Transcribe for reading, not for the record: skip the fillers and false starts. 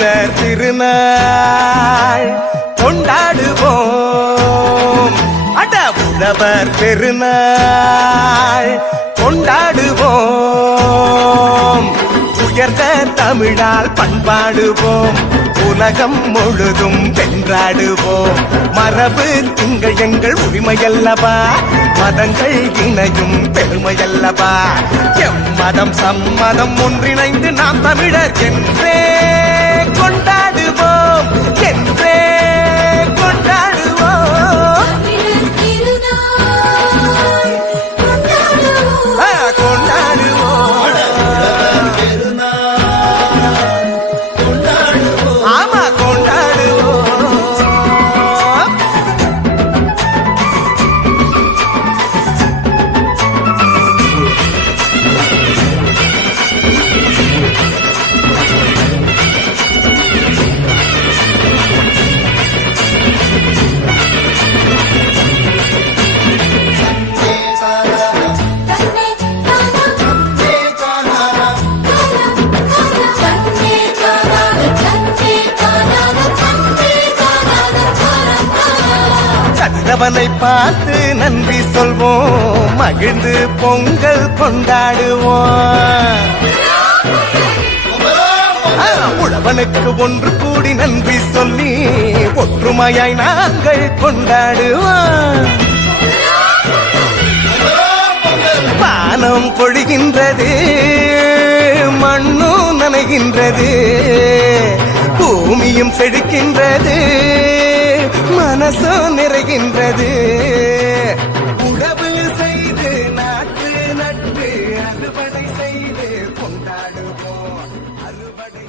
தமிழர் திருநாள் கொண்டாடுவோம். அட உழவர் பெருநாள் கொண்டாடுவோம். உயர்ந்த தமிழால் பண்பாடுவோம். உலகம் முழுதும் வென்றாடுவோம். மரபு திங்கள் எங்கள் உரிமையல்லவா, மதங்கள் இணையும் பெருமையல்லவா. எம்மதம் சம்மதம் ஒன்றிணைந்து நாம் தமிழர் என்றே கொண்டாடுவோம், என்றே கொண்டாடுவோம். ஆமா கொண்டாடுவோம். கதிரவனை பார்த்து நன்றி சொல்வோம், மகிழ்ந்து பொங்கல் கொண்டாடுவோம். உழவனுக்கு ஒன்று கூடி நன்றி சொல்லி ஒற்றுமையாய் நாங்கள் கொண்டாடுவோம். வானம் பொழிகின்றது, மண்ணும் நனைகின்றது, பூமியும் செழிக்கின்றது, மனசோ நிறைகின்றது. உழவு செய்து நாட்டு நட்டு அறுவடை செய்து கொண்டாடுவோம். அறுவடை